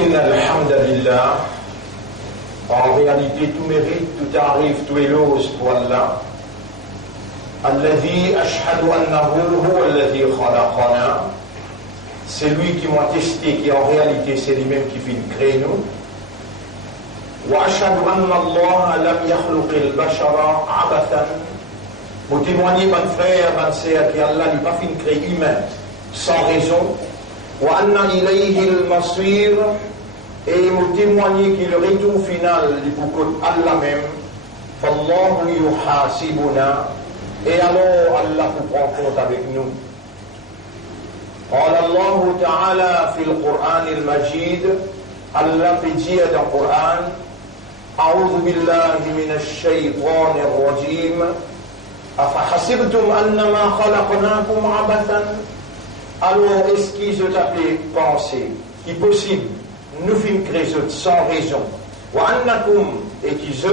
Inna alhamdulillah, en réalité tout mérite, tout arrive, tout éloge pour Allah. Alladhi ashhadu annahu huwa alladhi khalaqana. C'est lui qui m'a testé, qui en réalité c'est lui-même qui fait créer nous. Wa ashhadu anna Allah lam yakhluq al-bashara abathan. Pour témoigner, mon frère, mon sœur, qu'Allah n'a pas fait créer humain sans raison. Wa anna ilayhi al-masir. Et nous témoigner que le retour final du pour Allah même, Fallahu yuhasibuna, et alors Allah vous prend compte avec nous. قال الله تعالى في القرآن المجيد الله في جيد القرآن أعوذ بالله من الشيطان الرجيم أفحسبتم أنما خلقناكم عبثا. Alors est-ce qu'ils ont appelé penser qui possible nous fin créer sans raison wa annakum et qu'ils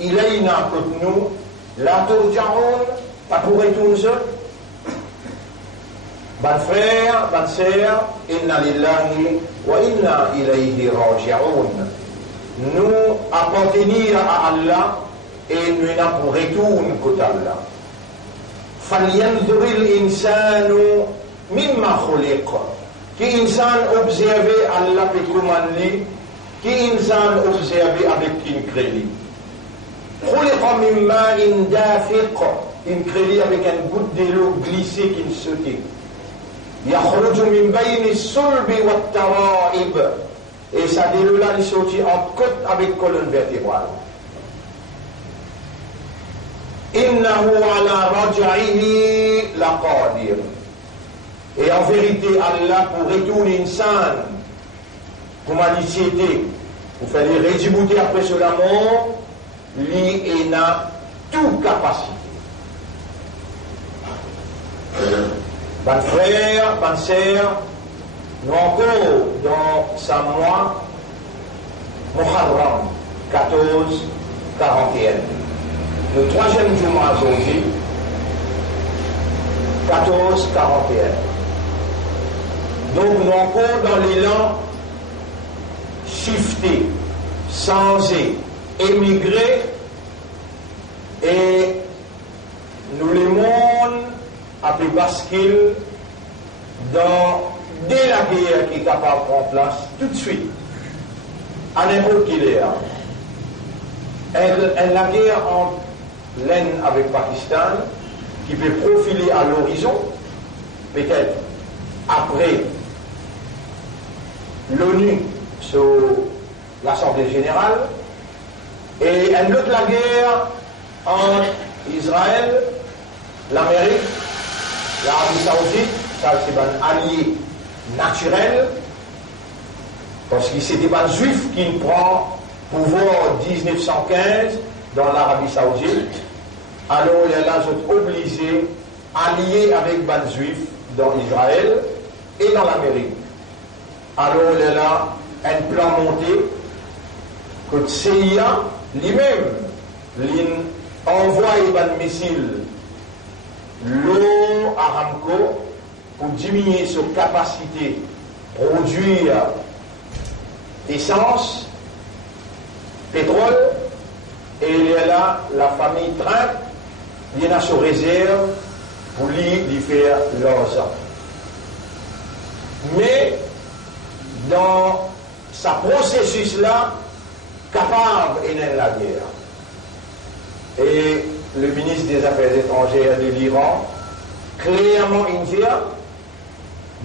ilayna que nous la turja'un pas pour retourner. Ban frère, ban sœur, inna lillahi wa inna ilayhi raji'un. Nous appartenir à Allah et nous n'avons pour retour côté Allah. فَلْيَنْظُرِ الْإِنسَانُ مِمَّا خُلِقَ. Qui insan observer Allah peut commander, qui insan observer avec qui il crée. خُلِقَ مِنْ مَاءٍ دَافِقٍ. Il crée avec une goutte de l'eau glissée qui saute. يخرج من بين الصلب والترائب. Et ça de l'eau là il sortit en côte avec colonne vertébrale. إنه على رجعه لقادر. Et en vérité Allah pour retourner insan comme l'humanité pour faire les rédibouter après cela mort lui n'a toute capacité. Ban frère, ban sœur, nous encore dans sa mois Muharram 1441. Le troisième jour aujourd'hui 1441. Donc nous encore dans l'élan shifté, changé, émigré et nous les mondes après bascule dès la guerre qui est capable de prendre place tout de suite à n'importe quelle heure. La guerre entre l'Inde avec Pakistan qui peut profiler à l'horizon peut-être après l'ONU sur l'Assemblée générale et une autre la guerre entre Israël, l'Amérique, l'Arabie Saoudite, ça c'est un allié naturel, parce que c'était pas un juif qui prend pouvoir en 1915 dans l'Arabie Saoudite, alors les là sont obligés alliés avec les juifs dans Israël et dans l'Amérique. Alors les là un plan monté que CIA lui-même envoie un missile l'eau Aramco pour diminuer sa capacité à produire essence, pétrole, et il y a là la famille Trump, il y a sur réserve pour lui faire leurs hommes. Mais dans ce processus-là, capable de la guerre. Et le ministre des Affaires étrangères de l'Iran, clairement indien,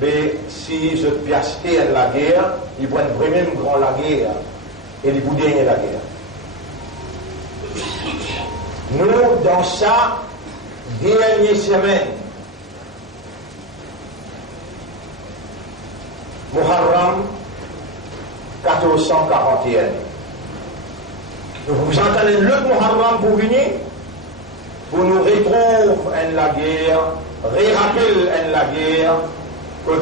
mais si je piachetais la guerre, ils vont vraiment grand la guerre et ils vont gagner la guerre. Nous, dans sa dernière semaine, Muharram 1441, vous entendez le Muharram pour venir? Pour nous retrouver en la guerre, rappelle en la guerre que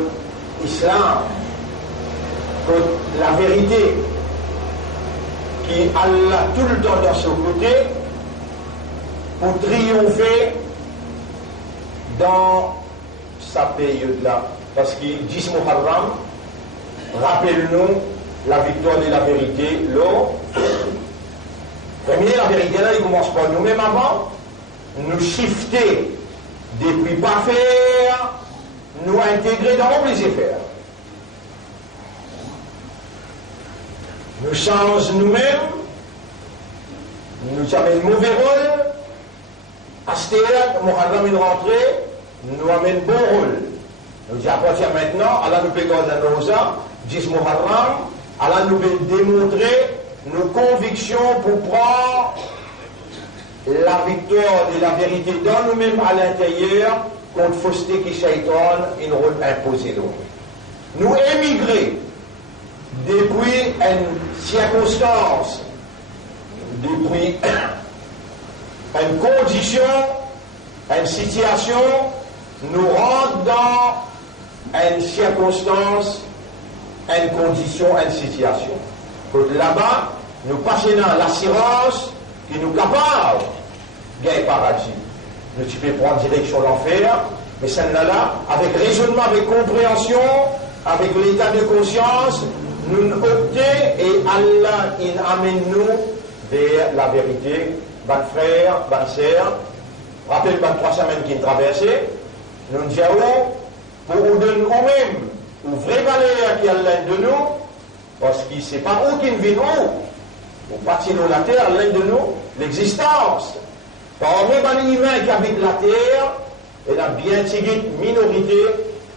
l'islam, que la vérité, qui Allah tout le temps dans ce côté, pour triompher dans sa période-là. Parce qu'il dit Muharram, rappelle-nous la victoire de la vérité, l'eau. Premier, la vérité là, il commence par nous-mêmes avant, nous shifter depuis pas faire, nous intégrer dans les faire. Nous change nous-mêmes, nous amène mauvais rôle, à ce théâtre, nous amène une rentrée, nous amène bon rôle. Nous disons à partir maintenant, Allah nous pégode dans nos ans, 10 Muharram, Allah nous veut démontrer nos convictions pour prendre la victoire de la vérité dans nous-mêmes à l'intérieur contre fausseté qui shaitan, une rôle imposé l'autre. Nous émigrer depuis une circonstance, depuis une condition, une situation, nous rentrons dans une circonstance, une condition, une situation. Là-bas, nous passons dans l'assurance qui nous capable de gagner paradis. Nous pouvons prendre direction l'enfer, mais celle-là, avec raisonnement, avec compréhension, avec l'état de conscience, nous optons et Allah il amène nous vers la vérité. Bon frère, bonne sœur, rappelez pas 3 semaines qui ont traversé, nous nous disons pour nous donner nous-mêmes une vraie valeur qui est l'un de nous, parce que c'est pas où qui vit où. Au parti de la terre, l'un de nous, l'existence. Parmi les humains qui habitent la terre, il y a bien une minorité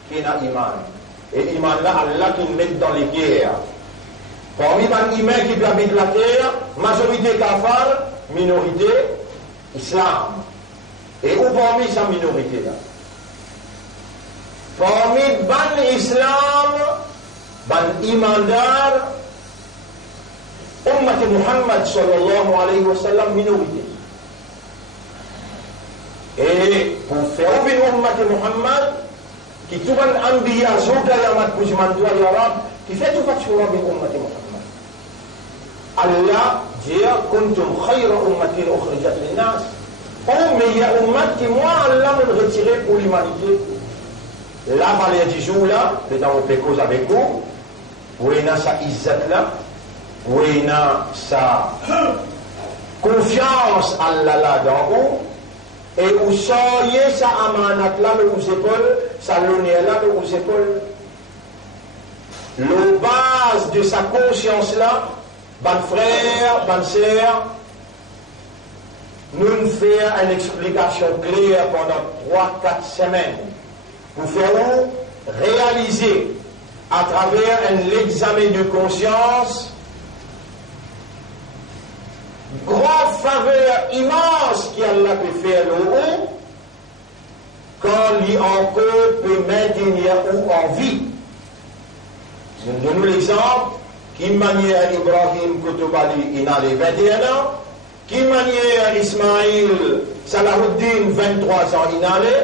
qui a iman. Et iman là, Allah qui met dans les guerres. Parmi les humains qui habitent la terre, majorité kafar, minorité islam. Et où parmi sa minorité là? Parmi ban islam, ban imandar, Ummat Muhammad sallallahu alayhi wa sallam minorité. Et pour faire une Ummat Muhammad, qui tout le monde enbiya, zoga yamat kujman doua yarab, qui fait tout fait sur Ummat Muhammad. Allah dit, kuntum khayra ummatin ukhrijat linnas. Oh, mais il y a ummat qui moi, Allah me retiré pour l'humanité. Là, par les 10 jours là, dans on peut cause avec vous, où il y a sa izzat là, où il y a sa confiance à Allah là dans vous, et où soyez sa amanat là, le aux épaules, sa lumière là, le aux épaules. Le base de sa conscience là, bon frère, bonne sœur, nous nous faisons une explication claire pendant 3-4 semaines pour faire réaliser à travers un examen de conscience grande faveur immense qu'Allah peut faire le haut quand lui encore peut maintenir ou en vie. Nous donnons l'exemple qui manière Ibrahim Koutoubali il a les 21 ans, qui manière Ismaïl Salahuddin 23 ans il a les,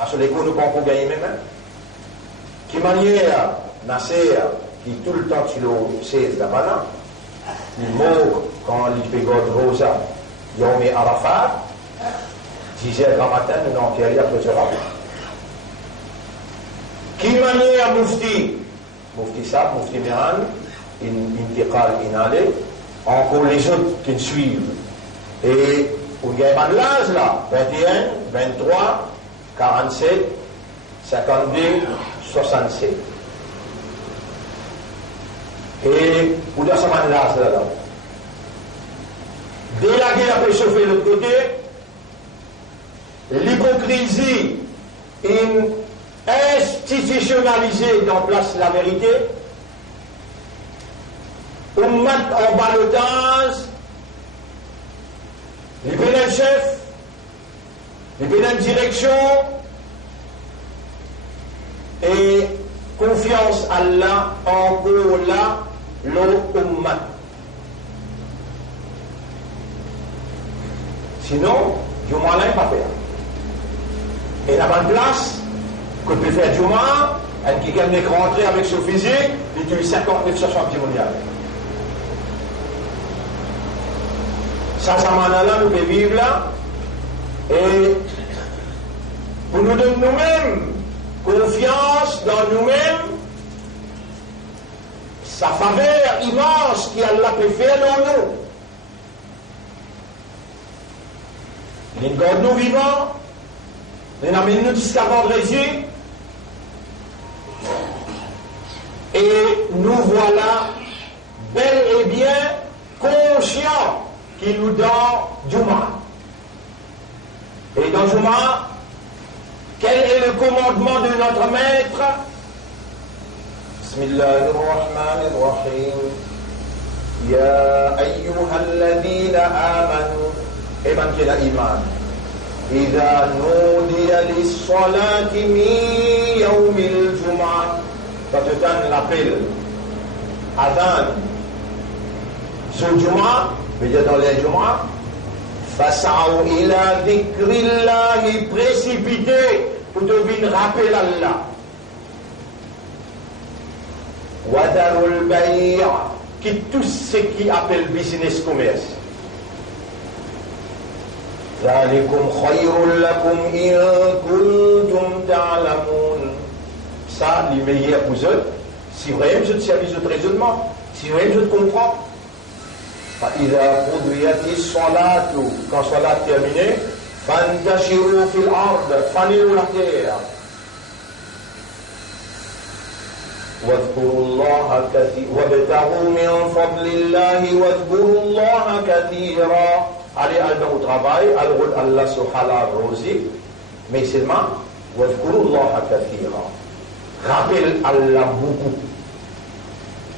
à ce qu'on ne peut pas gagner même, qui manière Nasser qui tout le temps tu le sais là-bas, il mort quand il pégode Rosa, Yom Arafat, 10h le matin, nous enterrons après ce rapport. Qui manière Mufti Sab, Mufti Miran, Intiqal Inale, encore les autres qui suivent. Et on gagne pas de l'âge là, 21, 23, 47, 52, 67. Et où dans ce moment là, là. Dès la guerre peut chauffer de l'autre côté, l'hypocrisie institutionnalisée dans place la vérité, on met en balotage les pénals chefs, les pénals direction et confiance à Allah encore là, l'ummat. Sinon, Juma là, il pas faire. Et la bonne place que peut faire Juma, elle qui gagne rentrer avec son physique, il tue 59 60 mondial. Ça m'a là, nous pouvons vivre là. Et pour nous donner nous-mêmes confiance dans nous-mêmes, sa faveur immense qui Allah peut faire dans nous. Il garde nous vivants, il amène nous jusqu'à vendredi, et nous voilà bel et bien conscients qu'il nous donne Juma. Et dans Juma, quel est le commandement de notre maître? Bismillahirrahmanirrahim. Ya ayyuhalladhina amanu. Eman qui est l'iman. Idha nudiya lis-salati min yawmil jum'ah. Quand tu donnes l'appel, Adhan, sur Jum'ah, veut dire dans les Jum'ah, fas'aw ila dhikrillahi, précipité pour devenir rappel Allah. Wadarul bay', qui tout ce qui appelle business commerce. ذلكم خير لكم إن كنتم تعلمون. Ça, les meilleurs pour eux, si vraiment je te service de raisonnement, si vraiment je te comprends. فإذا قضيت الصلاة, quand salat terminée, فانتشروا في الأرض, fanez la terre. واذكروا الله كثيرا وابتغوا من فضل الله واذكروا الله كثيرا. Allez au travail, Allah se halal rosé, mais seulement, wadhkurullaha kathira. Rappelle Allah beaucoup.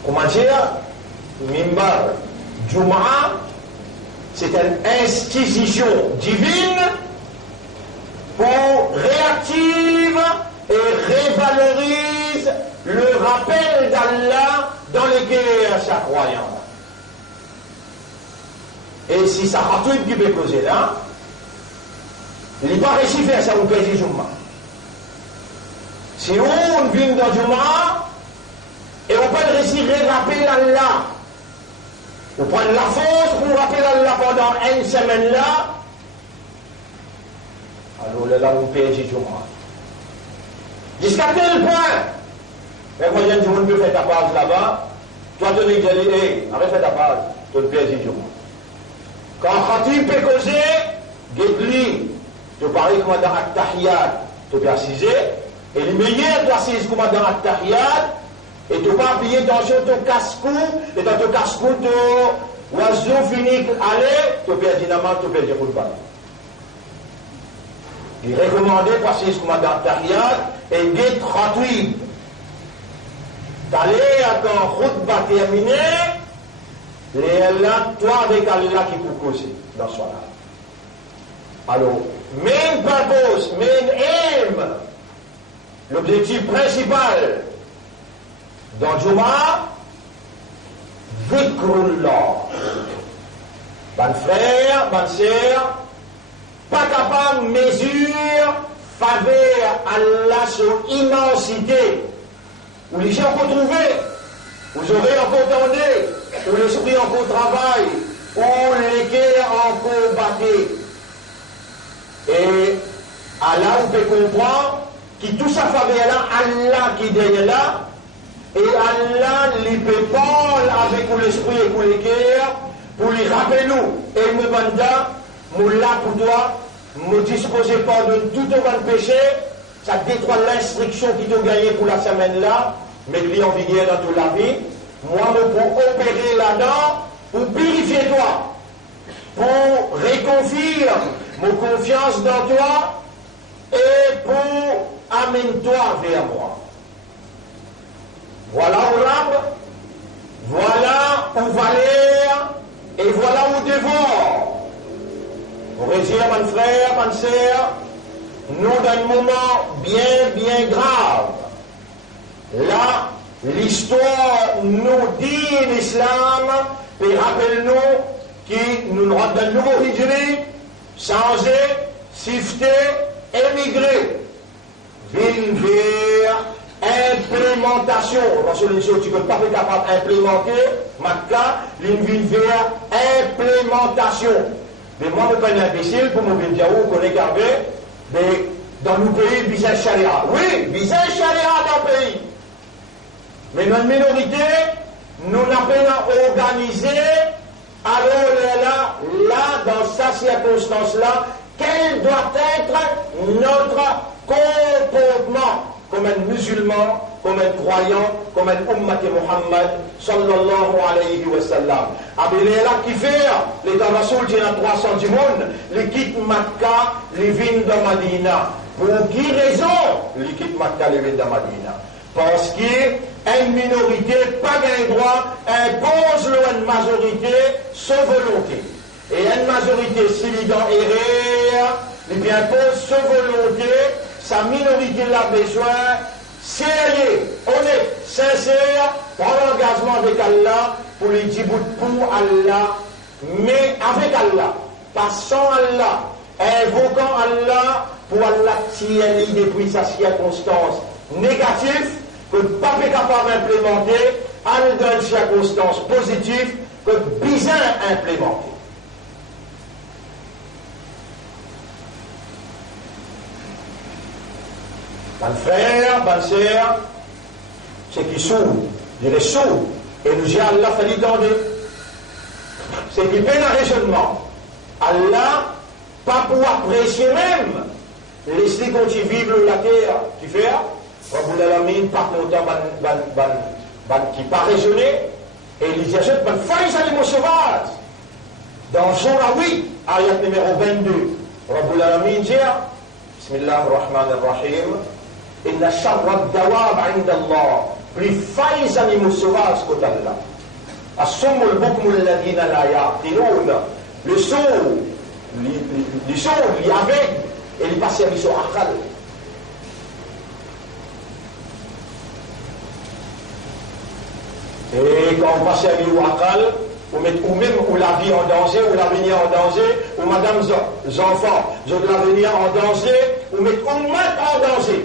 Comment dire? Mimbar, Jum'a, c'est une institution divine pour réactive et révalorise le rappel d'Allah dans les guerres chaque croyant. Et si ça a tout qui peut causer là, il n'est pas réussi à faire ça au pays Jum'a. Si on vient dans Jum'a, et on peut réussir à rappeler Allah, on prend la force pour rappeler Allah pendant une semaine là, alors là on peut Jum'a. Jusqu'à quel point, mais quand il y a un peut faire ta page là-bas, toi tu dis, hey, arrête faire ta page, tu peux Jum'a. Quand Khatib peut causer, Gedli, tu parles comme dans At-Tahiyat, tu peux assiser, et les meilleurs tu assises comme dans At-Tahiyat, et tu peux appuyer dans ton casse-cou, et dans ton casse-cou, ton oiseau fini, allez, tu peux dynamite, tu peux dire pour le bas. Il est recommandé pour assiser comme dans At-Tahiyat, et Ged Khatib. D'aller à ton route va terminer, et là, toi avec Allah qui peut causer dans ce soir-là. Alors, main purpose, main aim, l'objectif principal dans Juma, Dhikrullah. Ban frère, ban sœur, pas capable de mesurer faveur Allah sur immensité, où les gens peuvent trouver, vous aurez encore entendu, où l'esprit encore travaille, où les cœurs encore battent. Et Allah, on peut comprendre que tout ça faveur là, Allah qui est derrière là, et Allah les peut parler avec l'esprit et pour les cœurs, pour les rappeler nous. Et me banda, me là pour toi, me disposer pardonne tout ton péché, ça détruit l'instruction qui t'a gagné pour la semaine là, mais lui en vigueur dans toute la vie. Moi, pour opérer là-dedans, pour purifier toi, pour réconfirmer mon confiance dans toi et pour amener toi vers moi. Voilà où l'arbre, voilà où valère et voilà où dévore. Pour dire, mon frère, mon sœur, nous dans un moment bien grave. Là, l'histoire nous dit l'islam, et rappelle-nous que nous rentrons dans le nouveau hijri, changer, sifter, émigrer, ville vers implémentation. Parce que les choses, tu ne peux pas être capable d'implémenter, Makka, l'une vers implémentation. Mais moi, je ne suis pas imbécile pour me dire, vous connaissez gardé, mais dans nos pays, business charia. Oui, business charia dans le pays. Mais dans une minorité, nous n'avons pas organisé, alors là, dans sa circonstance-là, quel doit être notre comportement comme un musulman, comme un croyant, comme un ummat Muhammad sallallahu alayhi wa sallam. Abelé là qui fait, les Rasoul qui ont 300 du monde, les quitte Makkah, les vignes de Madina. Pour qui raison les quitte Makkah, les vignes de Madina? Parce qu'une minorité, pas gain droit, impose une majorité sans volonté. Et une majorité, s'il est dans erreur, il impose sans volonté. Sa minorité a besoin, sérieux, honnête, sincère, prend l'engagement avec Allah pour les 10 bouts pour Allah, mais avec Allah, pas sans Allah, invoquant Allah pour Allah tirer depuis sa circonstance négative, que pas capable d'implémenter, à dans une circonstance positive, que bien implémenter. Mon frère, bonne sœur, c'est qui sourd, il est sourd, et nous dit Allah fait l'entendre. C'est qui peine un raisonnement. Allah, pas pour apprécier même, laisser quand il vit la terre, qui fait, Rabbul Alamin, pas content, qui pas raisonné, et il dit, achète, bonne faille, ça les mots sauvages. Dans Surah 8, ayat numéro 22, Rabbul Alamin dit, Bismillah ar-Rahman ar-Rahim, Inna sharra dawab inda Allah, plus failles animaux sauvages qu'au Allah. As-summul bukmul ladina la ya'qilun, le sourd, les sourds, les aveugles, et les passés à l'issue akal. Et quand on passe à l'issue akal, ou même ou la vie en danger, ou l'avenir en danger, ou madame enfants, de l'avenir en danger, ou mettre en danger.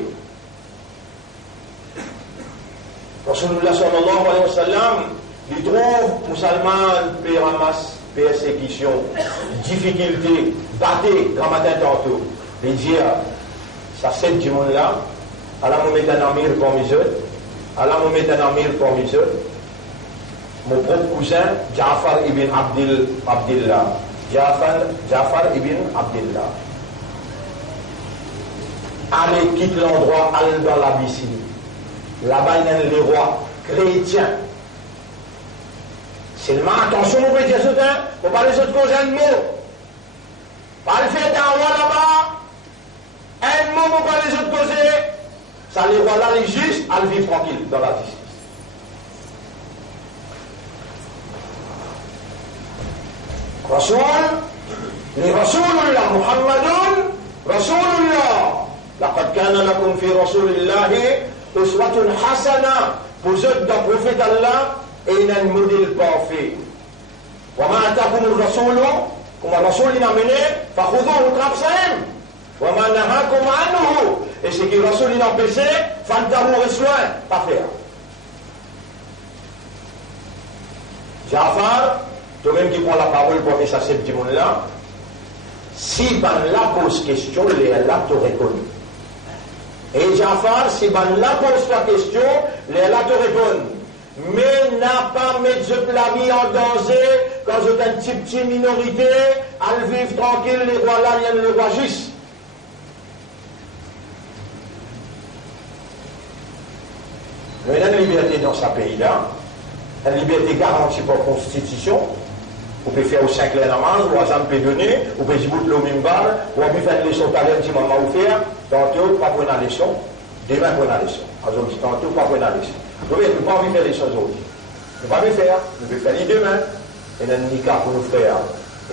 Rasulullah sallallahu alayhi wa sallam, il trouve musulman, péramas, persécution, difficulté, batté, grand matin tantôt. Il dit, ça c'est du monde là, Allah me met un amir parmi eux, Allah me met un amir parmi eux. Mon propre cousin, Ja'far ibn Abdillah. Ja'far ibn Abdillah. Allez, quitte l'endroit, allez dans l'Abyssinie. Là-bas, il y a les rois chrétiens. Seulement, attention, vous pouvez dire ça, il ne faut pas les autres causer un mot. Pas le fait d'un roi là-bas, un mot, il ne faut pas les autres causer. Ça, les rois là, les justes, ils vivent tranquilles dans la justice. Rasoul, les Rasoulullah, Muhammadun, Rasoulullah. لقد كان لكم في رسول الله أسوة حسنة. Vous êtes d'un prophète Allah et un modèle parfait. وما أتاكم الرسول كما الرسول il a mené فخذوه ترابسهم وما نهاكم عنه. Et ce que le Rasoul il a empêché, fantahu reçoit, pas faire. Ja'far, toi-même qui prends la parole pour que ça c'est petit monde là, si ben là pose question, les là te répondent. Et Ja'far, si ben là pose la question, les là te répondent. Mais n'a pas mettre la vie en danger quand vous êtes une petite minorité, à vivre tranquille, les rois là, il y a le roi juste. Mais il y a une liberté dans ce pays-là, une liberté garantie par la Constitution. Vous pouvez faire au 5 la namaz, ou à Zam peut donner, vous pouvez dire le même bal, ou à faire une leçon talent, si maman vous fait, tantôt, pas prendre la leçon, demain prendre la leçon. Alors, tantôt, pas prendre la leçon. Vous pouvez pas envie de faire les choses autres. Vous ne pouvez pas le faire, vous pouvez faire les demain. Et un nika pour nos frères.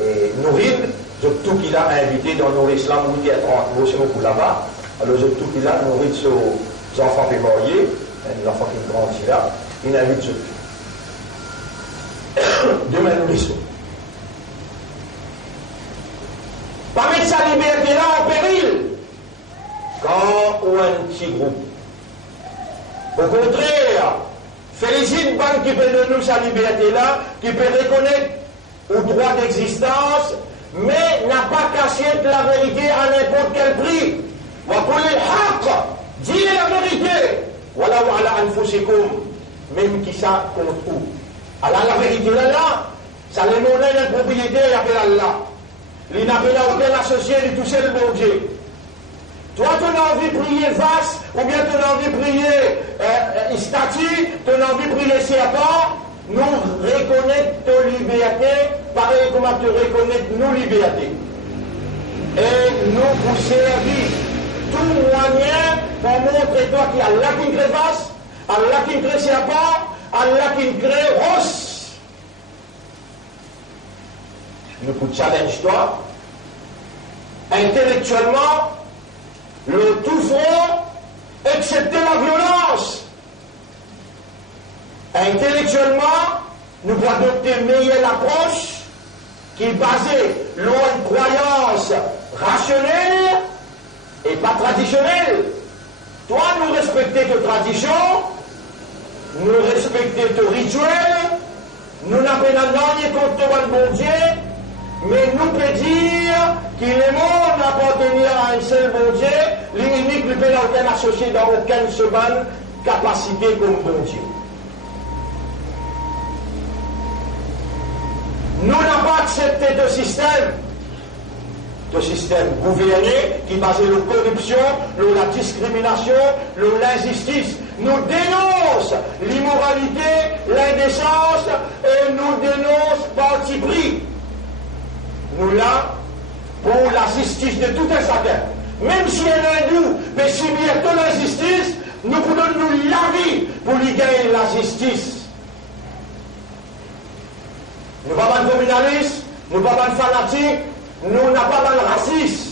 Et Nourine, tout qu'il a invité dans nos islam, où il y a 30 mots, c'est beaucoup là-bas. Alors, tout qu'il a nourri ses enfants pémoriés, les enfants qui grandissent là, il invite ceux. Demain, nous les sommes. Pas mettre sa liberté là en péril quand on a un petit groupe. Au contraire, félicite Banque qui peut donner sa liberté là, qui peut reconnaître au droit d'existence, mais n'a pas caché la vérité à n'importe quel prix. Dis la vérité. Voilà, voilà, anfusikum. Même qui ça contre vous. Alors la vérité là, ça les monnaies d'un propriétaire, il appelle Allah. Il n'a pas aucun associé, il touche le bon Dieu. Toi, tu as envie de prier vaste, ou bien tu as envie de prier statue, tu as envie de prier serpent, nous reconnaître ta liberté, pareil comme tu reconnais nos libertés. Et nous vous servir tout moyen pour montrer toi qu'il y a Allah qui crée vaste, Allah qui crée serpent, Allah qui crée rosse. Nous vous challenge toi, intellectuellement, le tout front, excepté la violence. Intellectuellement, nous pouvons adopter une meilleure approche qui est basée sur une croyance rationnelle et pas traditionnelle. Toi, nous respecter tes traditions, nous respecter tes rituels, nous n'avons rien contre ton bon Dieu, mais nous peut dire que le monde appartenir à un seul bon Dieu, l'unique ne peut aucun associé dans aucune seconde capacité comme bon Dieu. Nous n'avons pas accepté ce système gouverné qui est basé sur la corruption, sur la discrimination, sur l'injustice. Nous dénonçons l'immoralité, l'indécence et nous dénonçons parti pris. Nous là, pour la justice de tout un chacun. Même si elle est hindou, mais si bientôt la justice, nous pouvons nous laver pour lui gagner la justice. Nous ne sommes pas communalistes, nous ne sommes pas fanatiques, nous n'avons pas de racisme.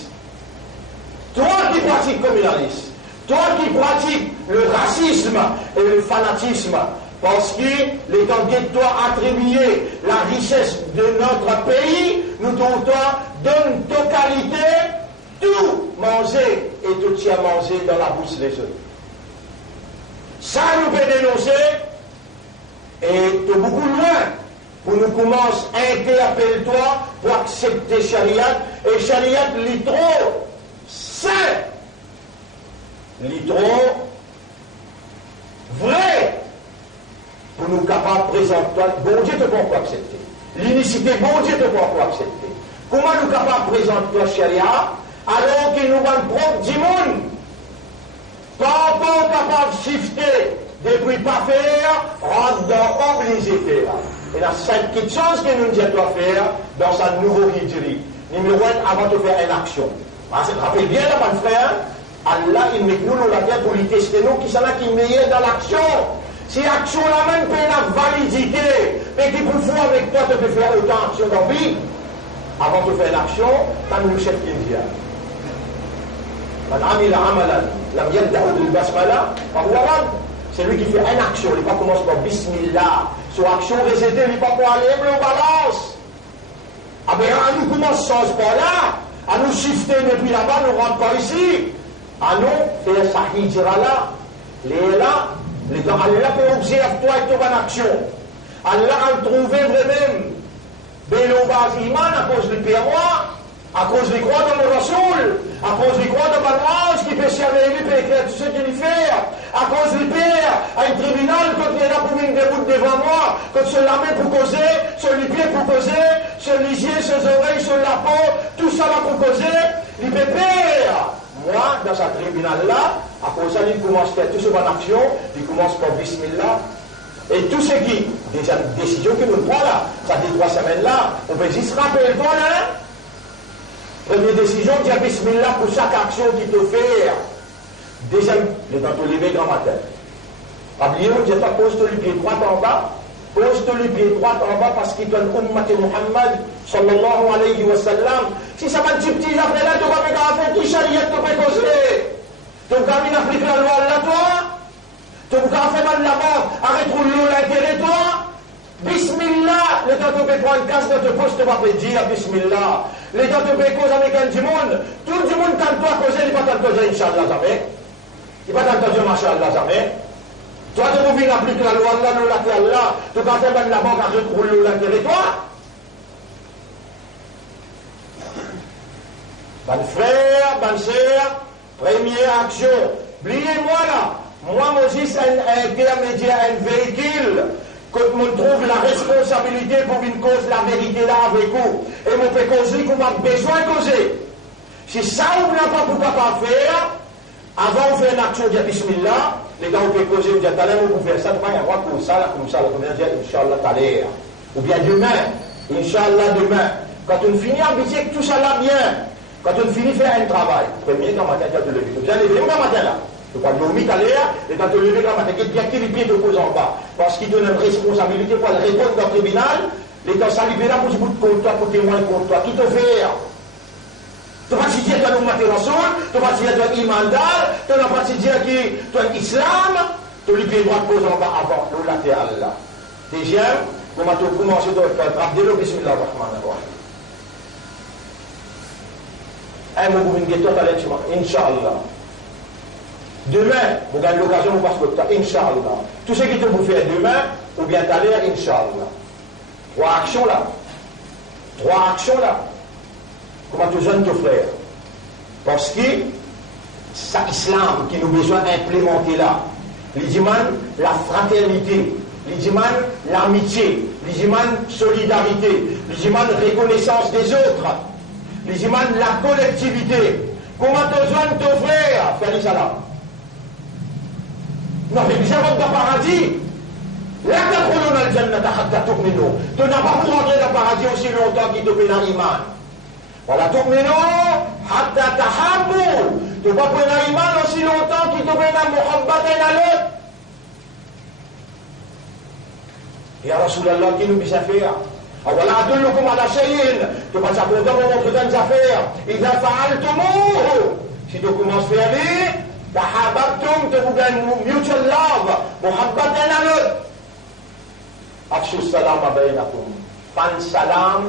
Toi qui pratiques le communalisme, toi qui pratiques le racisme et le fanatisme, parce qu'il est en train de toi attribuer la richesse de notre pays, nous devons donner ta qualité, tout manger et tout tient manger dans la bouche des autres. Ça nous peut dénoncer et de beaucoup loin pour nous commencer à interpeller-toi pour accepter Shariat et Shariat litro saint, litro vrai. Pour nous capables de présenter, bon Dieu te peut pas accepter. L'inicité, bon Dieu te peut pas accepter. Comment nous capables de présenter la charia alors qu'il nous va propre du monde? Pas capable de shifter depuis pas faire, rentre dans obligé faire. Et la cinq petites choses que nous disons doit faire dans sa nouveau hijri. Numéro 1, avant de faire une action. Rappelez bien là, mon frère, Allah, il met nous la terre pour lui tester nous, qui sont là qui est meilleur dans l'action. Si l'action la même peut la validité, mais qui pour faire avec toi, tu peux faire autant d'action dans la vie, avant de faire l'action, tu as le chef qui dit. C'est lui qui fait une action, il ne commence pas par Bismillah. Sur action résidée, il ne va pas aller au balance. Ah bien, nous commençons par là, à nous shifter depuis là-bas, nous ne rentrons pas ici. À nous faire sa hijra là, les là, les gens, Allah peut observer toi et ton action. Allah a trouvé vraiment des bas iman à cause du Père moi, à cause des croix de mon Rasoul, à cause des croix de mon ange qui peut servir lui, peut écrire tout ce qu'il fait, à cause du Père, à un tribunal, quand il est là pour une déboute devant moi, quand sur la main pour causer, sur les pieds pour causer, sur les yeux, sur les oreilles, sur la peau, tout ça là pour causer, il peut Père. Moi, dans ce tribunal-là, à cause de ça, il commence à faire tout ce qu'on action, il commence par Bismillah. Et tout ce qui, des décisions que nous prenons là, ça dit 3 semaines là, on peut juste rappeler toi là, première décision, dire Bismillah pour chaque action qu'il te fait. Deuxième, les dents te lever grand matin. Oubliez, on ne dit pas pose le pied droit en bas, pose le pied droit en bas parce qu'il donne Ummat Muhammad sallallahu alayhi wa sallam. Si ça va être petit après là, tu vas faire tout charia, tu vas causer. Tu vas appliquer la loi là, toi. Tu vas faire mal la mort, arrête de rouler l'intérêt, toi. Bismillah, les gens te paient prendre une casse de te pose, tu vas dire Bismillah. Les gens te paient cause avec un du monde. Tout le monde tente toi à causer, il va t'en causer, Inch'Allah, jamais. Il va t'en causer, Masha'Allah, jamais. Toi, tu vas venir appliquer la loi Allah, la Allah. Tu vas faire mal la mort, arrête de rouler l'intérêt, toi. Bonne frère, bonne sœur, première action. Oubliez-moi là. Moi, Moses, un intermédiaire, un véhicule quand on trouve la responsabilité pour une cause, la vérité là avec vous, et on peut causer qu'on a besoin de causer. Si ça, on n'a pas pour capable faire, avant de faire une action, on dit Bismillah, les gars, on peut causer, on dit tout à l'heure, on peut faire ça, on va voir comme ça, là, comme ça, on dit Inch'Allah, tout à l'heure. Ou bien demain, Inch'Allah, demain. Quand on finit à habiter que tout ça là bien, quand on finit faire un travail, premier quand matin, tu as te lever. Tu as levé quand matin là. Tu vas dormir tout à l'heure, et quand tu te lever quand matin, tu as les pieds de cause en bas. Parce qu'il donne une responsabilité pour aller répondre dans le tribunal, les gens s'arrivent là pour dire contre toi, pour témoigner contre toi. Qui te fait? Tu vas pas dire que tu as un matin Rasoul, tu vas pas dire que tu as un imandal, tu vas pas dire que tu as un islam, tu as les pieds droits de cause en bas avant, le latéral là. Deuxième, on va commencer à faire le bismillah ar-Rahman ar-Rahim. Un mot pour une guetteur à l'étude, Inch'Allah. Demain, vous avez l'occasion de voir ce que tu as, Inch'Allah. Tout ce qui te vous fait demain, ou bien t'aller, Inch'Allah. Trois actions là. Comment tu jeunes ton frère? Parce que c'est l'islam qui nous besoin d'implémenter là. L'islam, la fraternité. L'islam, l'amitié. L'islam, solidarité. L'islam, reconnaissance des autres. L'islam, la collectivité. Comment te joindre ton frère? Fais salam. Non, mais bien dans le paradis. Là, tu n'as pas pu rentrer dans le paradis aussi longtemps qu'il te fait l'iman. Voilà, hatta tahabbu. Tu ne vas pas prendre l'iman aussi longtemps qu'il te fait la muhabbat et la l'autre. Ya Rasulallah, qui nous dit ça faire? Voilà, adullukum ala shay'in. Tu vas t'apprendre comment on fait des affaires. Idha fa'altumuhu. Si tu commences à faire aller, tahabbtum, tu vous gagne mutual love. Muhabbat et la l'autre. Afshu salam baynakum. Fan salam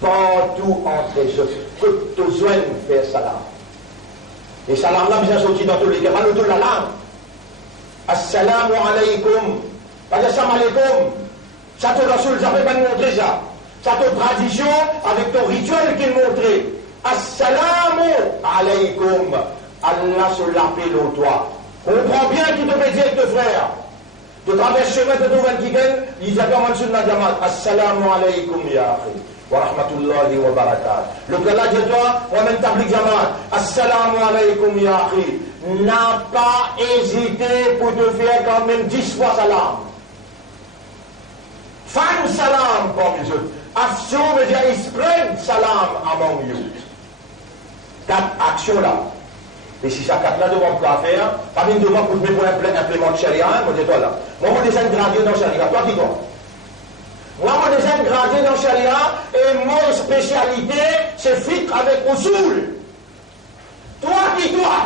partout entre les autres. Que tu sois faire salam. Et salam là, bien sorti dans tous les cas. Pas le tout la langue. Assalamu alaykum. Pas assalamu alaykum. Ça te Rasoul, ça fait pas montrer ça. Ça te tradition avec ton rituel qu'il montrait. Assalamu alaykum. Allah se l'appelle au toi. Comprends bien qu'il te fait dire, frère. Tu traverses chemin de Douvan Kigen, il y a comme un sud Nadamat. Assalamu alaykum ya akhi. Wa rahmatullahi wa barakat. Le prélat de toi, wa men tablik jamat. Assalamu alaykum ya akhi. N'a pas hésité pour te faire quand même 10 fois salam. Fan salam comme les autres. Action veut dire spread salam among you. 4 actions là. Et si ça 4 là devant quoi faire, pas même devant pour implémenter Sharia, moi dis toi là. Moi je descends gradué dans Sharia, toi qui quoi? Moi je descends gradué dans Sharia et mon spécialité c'est fit avec Usul. Toi qui toi?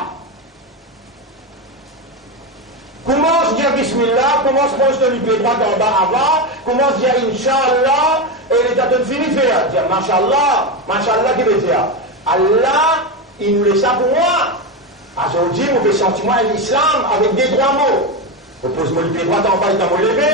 Commence à dire Bismillah, commence à poser le pied droit en bas avant, commence à dire Inch'Allah, et l'état de fini faire, dire Masha'Allah, Masha'Allah qui veut dire Allah, il nous laisse ça pour moi. Aujourd'hui, on fait sentiment à l'islam avec des droits mots. On pose le pied droit en bas, il t'a me levé,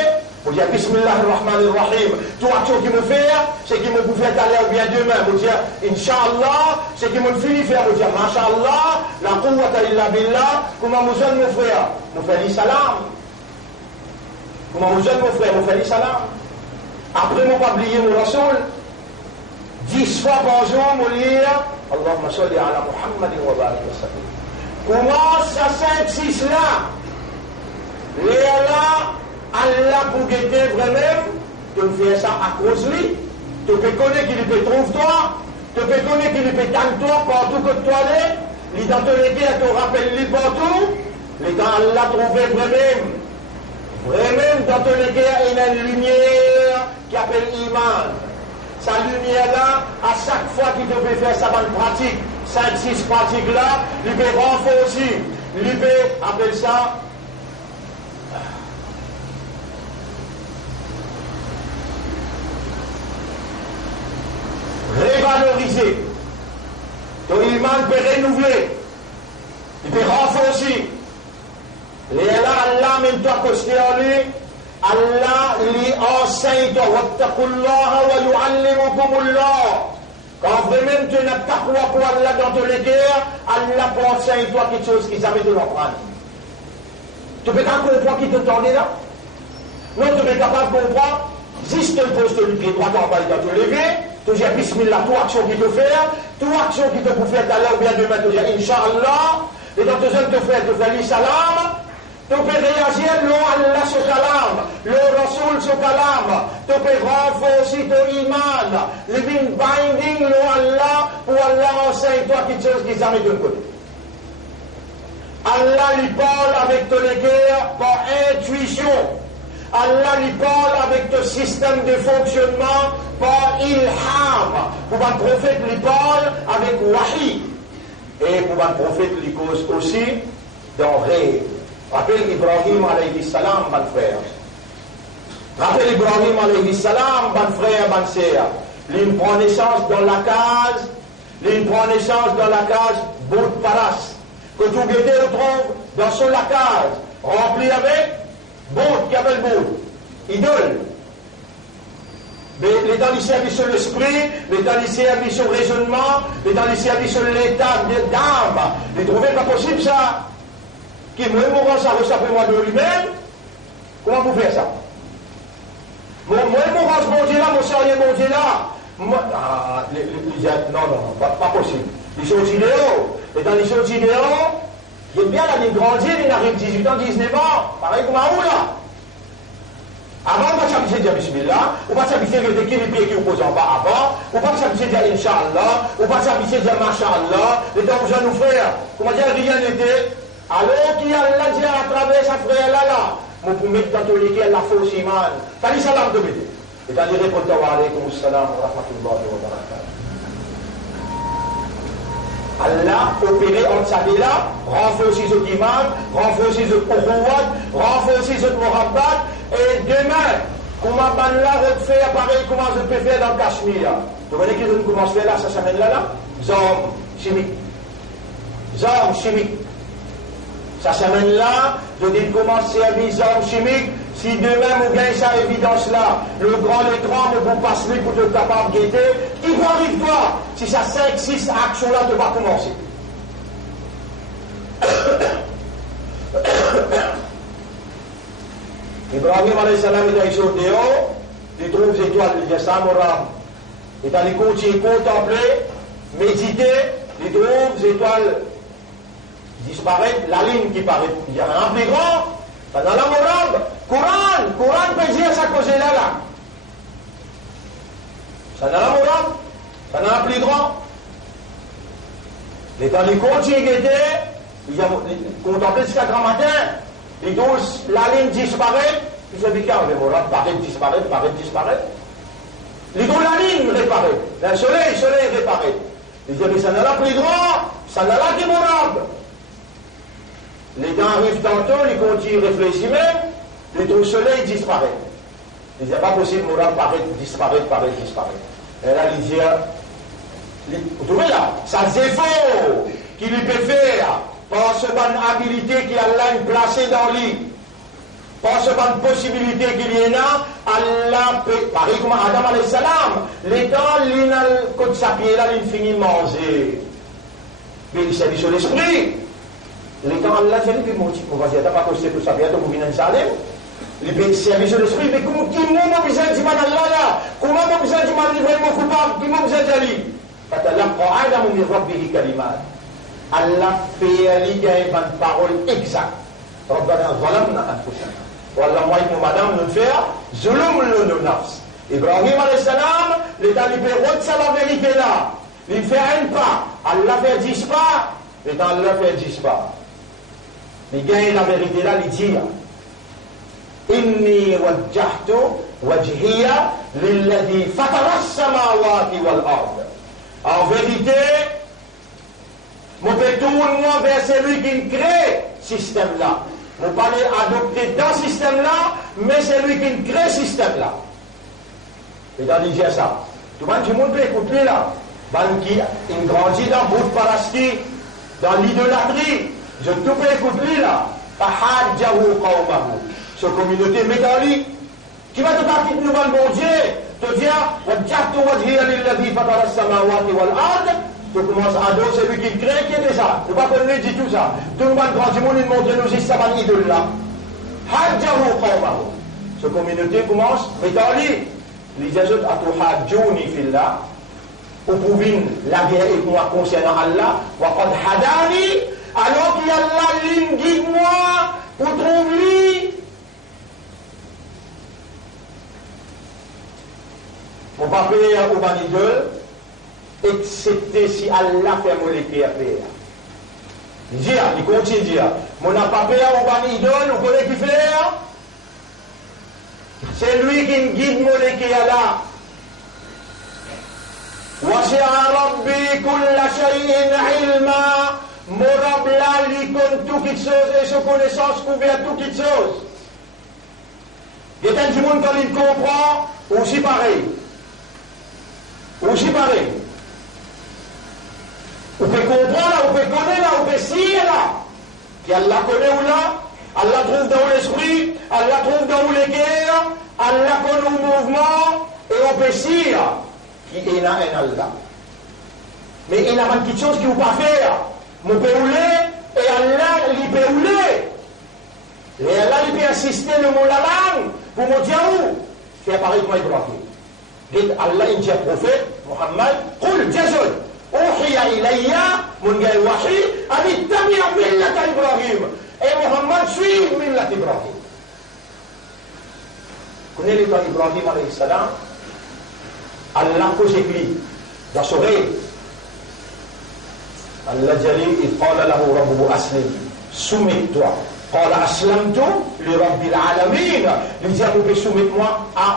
on dit Bismillah ar-Rahman ar-Rahim. Tout action qui me fait, c'est qu'il me pouvait aller ou bien demain. On dit Inch'Allah, c'est qu'il me finit faire. On dit Masha'Allah, la quwwata illa billah. Comment vous êtes mon frère? Mon frère dit salam. Comment vous êtes mon frère? Mon frère dit salam. Après, mon pas oublier mon Rasoul. 10 fois par jour, mon lire Allahumma salli ala Muhammadin wa barik wa sallim. Commence à 5-6 là. Et là, Allah pour guetter vraiment, tu fais ça à cause de lui. Tu peux connaître qu'il peut trouver toi. Tu peux connaître qu'il peut t'entendre toi partout que toi l'es. L'identité, elle te rappelle lui partout. Les temps Allah trouvé vraiment. Vraiment, dans ton équerre, il y a une lumière qui appelle Iman. Sa lumière-là, à chaque fois qu'il te fait faire sa bonne pratique, 5-6 pratiques-là, il peut renforcer, il peut appeler ça révaloriser. Ton iman peut renouveler, il peut renforcer. Et là, Allah, même toi, que Allah lui enseigne toi, wattaqullaha wa yu'allimukumullah. Quand vraiment tu n'as pas taqwa pour Allah dans tous les guerres, Allah enseigne toi quelque chose qu'ils avaient de l'apprendre. Tu peux pas comprendre qui te tourne là? Non, tu es capable de comprendre. Si tu poses le pied droit en bas, il te lever. Tu dis bismillah, toute action qui te fait, toute action qui te peut faire tout à l'heure ou bien demain, tu dis Inch'Allah. Et dans tes hommes te fait l'issalam. Tu peux réagir, non, Allah se calame, le Rasoul se calame, tu peux renforcer ton iman, le binding, non, Allah, pour Allah enseigne toi quelque chose qui jamais de côté. Allah lui parle avec ton cœur par intuition. Allah lui parle avec ton système de fonctionnement par ilham. Pour un prophète lui parle avec wahi. Et pour un prophète lui cause aussi dans rêve. Rappelle Ibrahim alayhi salam, mon frère. Rappelle Ibrahim alayhi salam, mon frère, mon sœur. Il prend naissance dans la case, il prend naissance dans la case Bout Paras. Que tout guetté le trouve dans son la case, rempli avec Bout, qui appelle Bout, idole. Mais l'état du service sur l'esprit, l'état du service sur le raisonnement, l'état du service sur l'état d'âme. Vous trouvez pas possible ça? Qui me mourra ça moi de lui-même, comment vous faites ça? Moi, mourra ce bon Dieu là, mon sérieux bon Dieu là. Non, pas possible. Ils sont idéaux. Et dans les choses idéaux, il est bien là, il grandit, il arrive 18 ans, 19 ans, pareil comme à où là? Avant, on va s'habituer de dire Bismillah, on va s'habituer de dire qui les pieds qui opposent en bas avant, on va s'habituer de dire Inch'Allah, on va s'habituer de dire Masha'Allah, les temps où je nous faire, comment dire, rien n'était. Alors qui Allah dit à travers sa frère là, mon pour mettre dans tous les cas la fausse iman. T'as dit salam de bébé. Et t'as dit répondre wa alaykum salam wa rahmatullahi wa barakatuh. Allah opéré en sa vie là, renforcer ce iman, renforcer ce pourouat, renforcer ce mohabbat, et demain, comment ban là refaire pareil, comment je peux faire dans le Cachemire. Vous voyez que je commence à faire là, ça s'amène là, zone chimique. Zone chimique. Ça s'amène là, de dire comment servir les armes chimiques, si demain vous gagnez cette évidence-là, le grand écran ne vous passe plus pour te capable de guetter, qui va arriver toi, si ça 5-6 actions-là ne va commencer. Ibrahim alayhi salam est allé sur le dehors, il trouve les étoiles, il dit ça, Moram. Il est allé continuer, contempler, méditer, il trouve les étoiles disparaître, la ligne qui paraît, il y a un plus grand, dans la morale, Coran peut dire ça cause là. Ça dans la morale, ça dans un plus grand. Les temps, ils continuent guetter, ils ont contemplé jusqu'à grand matin, ils disent, la ligne disparaît, ils ont dit, car le moral disparaît. Ils disent, la ligne réparée, le soleil réparé. Ils disent, mais ça n'a la plus grand, ça n'a la qui morale. Les temps arrivent tantôt, ils continuent à réfléchir même, le soleil disparaît. Il n'est pas possible, moral disparaître. Et là, il dit, vous trouvez là, ça c'est faux, qu'il peut faire, par ce bonne habilité qu'il a là placée dans lui, par ce bonne possibilité qu'il y en a, Allah peut, pareil comme Adam alayhi salam, les temps, il n'a pas sa pied là, il finit de manger. Mais il s'est sur l'esprit. Les temps, Allah, j'ai dit, on va dire, t'as pas costé tout ça, bientôt vous venez de Salem. Les services de l'esprit, mais comment, qui m'a besoin du mal Allah là? Comment m'a besoin du mal vraiment coupable? Qui m'a besoin d'Ali? Allah fait une parole exacte. ربنا ظلمنا أنفسنا والله moi et madame nous faire zulum le nafs. Ibrahim alayhi salam, les talibés ça la vérité là. Il fait un pas, Allah fait 10 pas, et dans Allah fait 10 pas. Il gagne la vérité là, il dit Inni wajjahtu wajhiya lilladhi fatara as-samawati wal ard. En vérité, mon père tourne-moi vers celui qui crée ce système-là. Mon pas adopter dans ce système-là, mais c'est lui qui crée ce système-là. Et dans l'idée ça. Tout le monde peut écouter là. Qui grandit dans le bout de parasti, dans l'idolâtrie. Je tout peux écouter là. Fahadjahu qawmahu. Cette communauté métallique. Qui va te partir de nouveau mon Dieu. Te dire, wajjahtu wajhiya lilladhi fatara as-samawati wal ard. Tu commences à adorer celui qui crée, qui est déjà. Ne pas qu'on lui dit tout ça. Tout le monde grand du monde, il montre nous ici, ça va l'idole là. Hadjahu qawmahu. Cette communauté commence, mais dans lui, les autres à tout hadjouni fillah, ou pouvez la guerre et moi concernant Allah, wa qad hadani, alors qu'il y a Allah, l'une guide-moi, pour trouver. On va payer au banidol, excepté si Allah fait mon épée à payer. Il continue de dire, mon n'a pas payé au banidol, vous connaissez qui fait? C'est lui qui guide mon épée là. وسع ربي كل شيء علما mon Rab là lui connaît tout quelque chose et sa connaissance couvert tout quelque chose. Il y a du monde quand il comprend aussi pareil. Aussi pareil. On peut comprendre là, on peut connaître là, on peut scier là. Et Allah connaît où là, Allah trouve dans l'esprit, Allah trouve dans les guerres, Allah connaît le mouvement et on peut scier. Il y a un Allah. Mais il y a une petite chose qu'il ne peut pas faire. Mon peut rouler et Allah il peut rouler. Et Allah il peut assister le mot la langue pour me dire où. C'est pareil comme Ibrahim. Allah il dit au prophète Muhammad, قل جزل أوحي إلي من قال وحي أن اتبع ملة إبراهيم. Et Muhammad suit ملة إبراهيم. Connaissez l'État Ibrahim alayhi salam. Allah cause écrit dans son rêve. Allah dit, il قال له ربه أسلم, soumets-toi. قال أسلمت لرب العالمين. Il dit, soumets-moi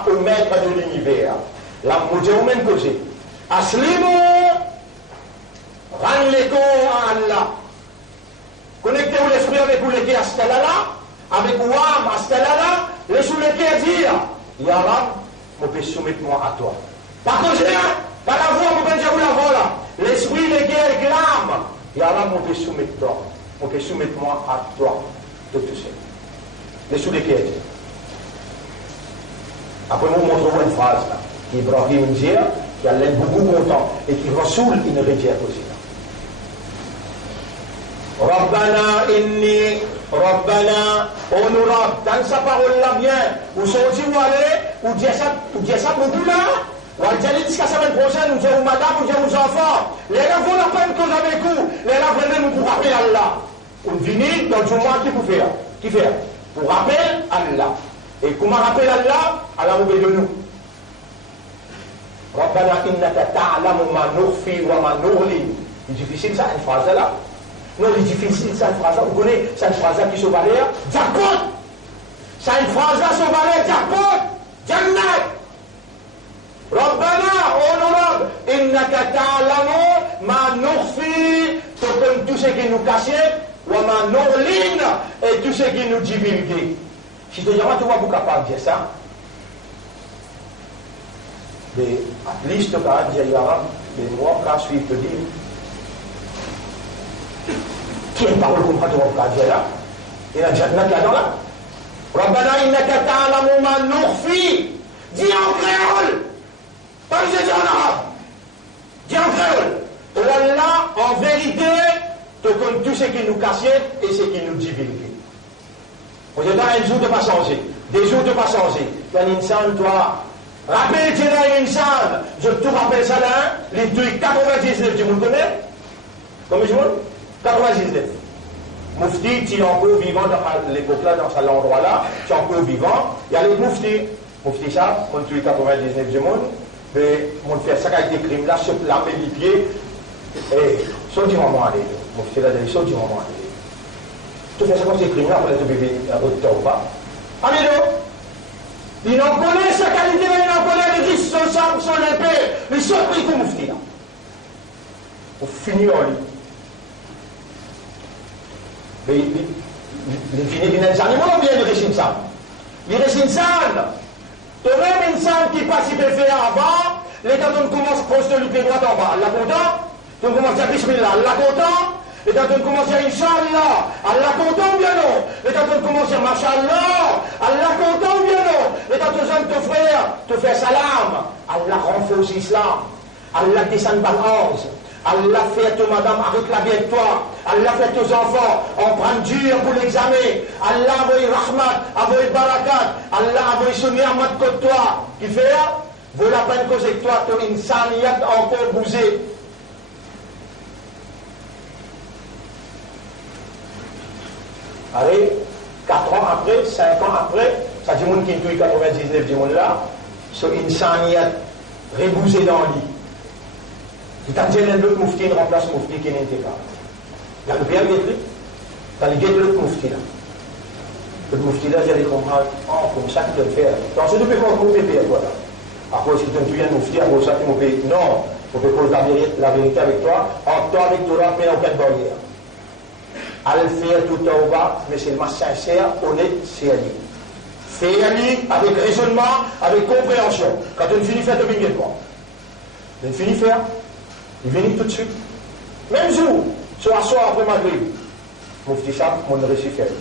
au maître de l'univers. La moudjah ou même cause. Aslimu, rends les corps à Allah. Connectez-vous l'esprit avec vous les à Stalala, avec Ouam à Stalala, les sous les dire, Ya Rab, soumets-moi à toi. Par contre, par la voix, vous pouvez la voix là. L'esprit de guerre clame. Et alors, on peut soumettre-toi. On peut soumettre-moi à toi. De tout ça. Les sous les guerres. Après, nous montrons une phrase là. Qui Ibrahim dit, qui a l'air beaucoup content. Et qui Rasoul, il ne rejette aussi. Rabbana inni, Rabbana, honorable. Dans sa parole là bien. Où sont-ils où aller? Où dit ça beaucoup là? Ou à dire jusqu'à la semaine prochaine, nous dirons madame, nous dirons enfants. Les gens vont la peine cause avec vous. Les gens vraiment nous pour rappeler Allah. On finit dans le jour qui pour faire. Qui fait? Pour rappeler Allah. Et comment rappeler Allah? Allah nous de nous. Rabbana innaka ta'lamu ma nukhfi wa ma nu'lin. C'est difficile ça, une phrase là. Non, c'est difficile ça, une phrase là. Vous connaissez cette phrase là qui se valait? Jackpot. Ça, une phrase là se valait jackpot. Jannat. ربنا honorable innaka ta'lamu ma nukhfi, tu connais tout ce qui nous cachait wa ma nu'lin et tout ce qui nous divulgue. Si tu vois vous capable de dire ça, mais à least tu vas dire ya Rab, mais moi quand je suis te dire qui est parole comme tu vas dire là, et la jannat là dans là. ربنا innaka ta'lamu ma nukhfi, dis en créole. Pas que je dis en arabe. Dis en créole. Allah, en vérité, te connaît tout ce qui nous cachait et ce qui nous divulgue. On dit, un jour de pas changer. Des jours de pas changer. Un insan, toi, rappelle-toi un insan. Je te rappelle ça là, les 99, tu me connais? Combien de monde? 99. Moufti, tu es encore vivant dans l'époque là, dans cet endroit là, tu es encore vivant. Il y a les mouftis. Moufti ça, quand tu es 99 du monde. Mais mon frère, ça a été crime là, sur la met les pieds, et sauf du moment aller. Mon frère, là, sauf du moment aller. Tu fais ça comme c'est crime là, pour les bébés, à votre temps ou pas. Allez, il en connaît sa qualité, il en connaît les risques, son sang, son épée, les choses pris comme moufti là. Pour finir en lui. Mais il finit d'une animaux ou bien il récime ça? Il récime ça. Toi-même, une salle qui passe, il peut faire avant, les temps on commence à poster le pied droit en bas. Allah content, on commence à dire Bismillah, Allah content, les temps on commence à dire Inch'Allah, Allah content ou bien non, les temps on commence à dire Mashallah, Allah content ou bien non, les temps on aime ton frère, te faire salam, Allah renforce l'islam, Allah descend par 11, Allah fait ton madame avec la vie avec toi, Allah fait aux enfants, on prend dur pour l'examen. Allah envoie rahmat, envoie barakat. Allah envoie son ni'mat contre toi. Qui fait? Vaut la peine que c'est toi, ton insaniyat encore bousé. Allez, 4 ans après, 5 ans après, ça dit monde qui est 99 du monde là, ce insaniyat rebousé dans le lit. Tu as dit l'autre moufti, il remplace moufti qui n'était pas. Il y a le bien guetté, tu as le guetté l'autre moufti là. Le moufti là, j'allais comprendre, oh, comme ça tu dois le faire. Donc c'est depuis qu'on peut payer quoi là. Après, si tu me souviens de moufti, après ça tu me payes. Non, on peut poser la vérité avec toi, entre toi avec toi, mais aucune barrière. À le faire tout en bas, mais c'est le mas sincère, honnête, c'est Ali. Fais Ali avec raisonnement, avec compréhension. Quand on finit faire, tu viens de moi. On finit faire, il vient tout de suite. Même jour, soit soir après Maghrib. Moufti ça, mon récit fait.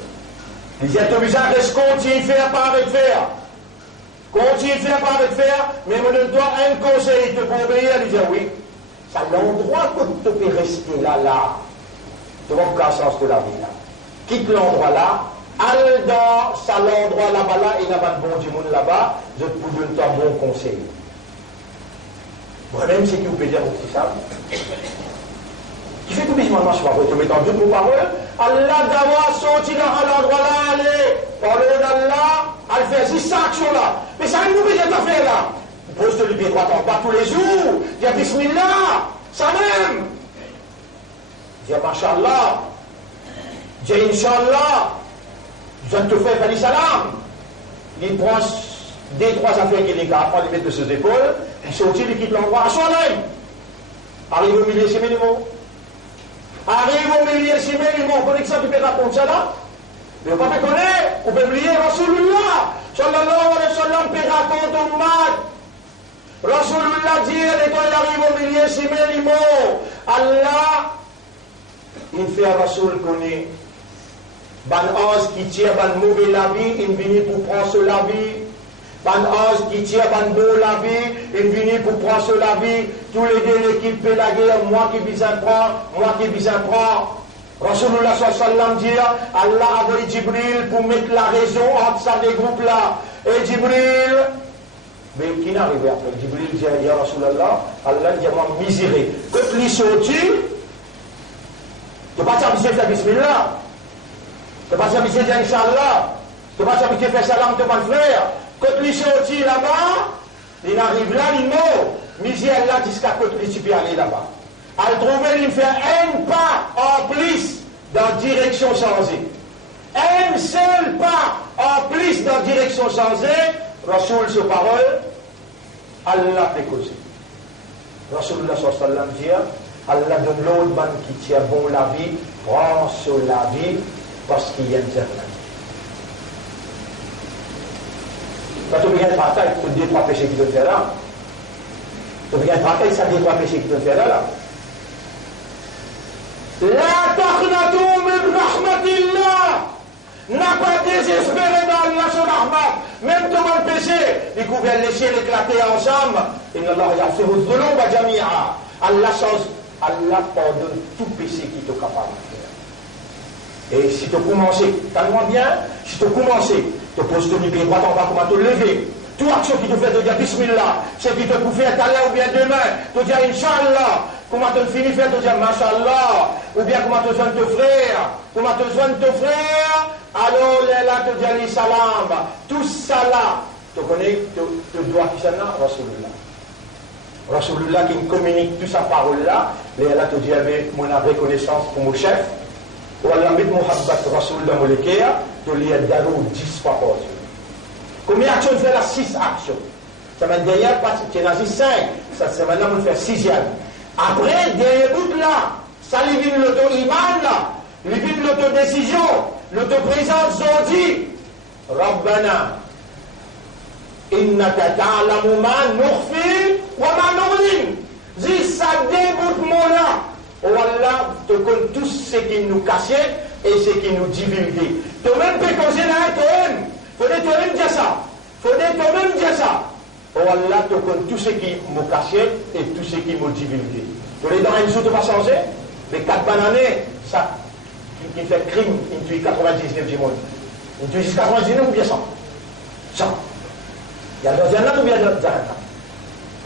Il dit, tu besoin de continuer à faire par avec faire. Continue à faire par avec faire, mais me donne-toi un conseil, te pour obéir, il dit oui. C'est l'endroit que tu peux rester là. Tu vas voir le sens de la vie là. Quitte l'endroit là, allez dans l'endroit là-bas là, il n'y a pas de bon du monde là-bas, je te donne un bon conseil. Moi-même, c'est qui vous peut dire, c'est ça. Qui fait tout bisement, je vais te mettre en doute vos paroles. Allah d'avoir sorti dans l'endroit là, allez, parler d'Allah, elle fait 6 actions là. Mais ça nous oblige à faire là. Pose-te le pied droit en bas tous les jours, dis Bismillah, ça même. Dis Masha'Allah, dis Inch'Allah, je te fais Fali Salam. Il prend 2-3 affaires qu'il est capable de mettre de ses épaules, il sortit, il quitte l'endroit à soi-même. Arrive au milieu, c'est minimum. Arrive au milieu, c'est minimum. Vous connaissez ça, tu peux raconter ça là? Mais on ne peut pas connaître, on peut oublier Rasulullah. Sallallahu alayhi wa sallam, peut raconter au mat. Rasulullah dit, et quand il arrive au milieu, c'est minimum. Allah, il fait un Rasul connaît. Ban ange qui tire ban mauvais labi, il vient pour prendre ce labi. Ban ange qui tire ban beau labi, il vient pour prendre ce labi. Tous les deux l'équipe fait la guerre, moi qui besoin prendre, moi qui besoin prendre. Rasulullah sallam dit, Allah a envoyé Jibril pour mettre la raison entre ça des groupes là. Et Jibril, mais qui n'arrive après? Jibril dit, ya Rasulallah, Allah dit, moi miséré. Quand il sorti, tu ne vas pas t'habituer à faire Bismillah. Tu ne vas pas t'habituer à dire Inch'Allah. Tu ne vas pas t'habituer à faire salam de mon frère. Quand il est sorti là-bas, il arrive là, il est mort. Misère là jusqu'à quand il peut aller là-bas. Elle trouvait, il fait un pas en plus dans la direction changée. Un seul pas en plus dans la direction changée. Rasoul, ce parole, Allah fait causer. Rasulullah sallam dit, Allah donne l'autre man qui tient bon la vie, prend sur la vie parce qu'il y a une certaine. Quand tu regardes par terre, tu dis 3 péchés qui te font là. Tu regardes par terre, ça dit 3 péchés qui te font là. La taqnatu min rahmatillah. N'a pas désespéré dans Allah son rahmat. Même devant le péché, il pouvait laisser l'éclater ensemble. Inna Allah yaghfiru dhunuba jami'a. Allah pardonne tout péché qui est capable de faire. Et si tu commences, t'as-moi bien, si tu commences, tu poses ton pied droit en bas, comment te lever. Toute action qui te fait te dire Bismillah, c'est qui te peut faire tout à l'heure ou bien demain, te dire Inch'Allah, comment te finir faire te dire Masha'Allah, ou bien comment te joindre ton frère, comment te joindre ton frère, alors là te dire salam, tout ça là, tu connais, tu dois qui ça là, Rasulullah. Rasulullah qui communique toute sa parole là, là te dit, mon reconnaissance pour mon chef, ou Allah met Muhabbat Rasulullah Molekea, tu lui as donné 10 fois par jour. Combien d'actions fait là? 6 actions. Ça m'a derrière, tu es dans 5. Ça maintenant, on fait 6e. Après, derrière bout là, ça lui vient l'auto-iman là, lui vient l'autodécision, l'auto-présence, Zodi. Rabbana, innaka ta'lamu ma nukhfi wa ma nu'lin. Dis ça déboute mon là. Oh Allah, te connais tout ce qui nous cachait et ce qui nous divulguait. Toi-même, tu peux causer là, toi-même. Faudrait toi-même dire ça. Faudrait toi-même dire ça. Oh Allah te connaît tout ce qui m'a caché et tout ce qui m'a divulgué. Faudrait dans une jour, tu vas changer. Les 4 bananes, ça, qui fait crime, il tue 99 du monde. Il tue 99 ou bien 100. 100. Il y a dans Jannah ou bien dans Jahannam.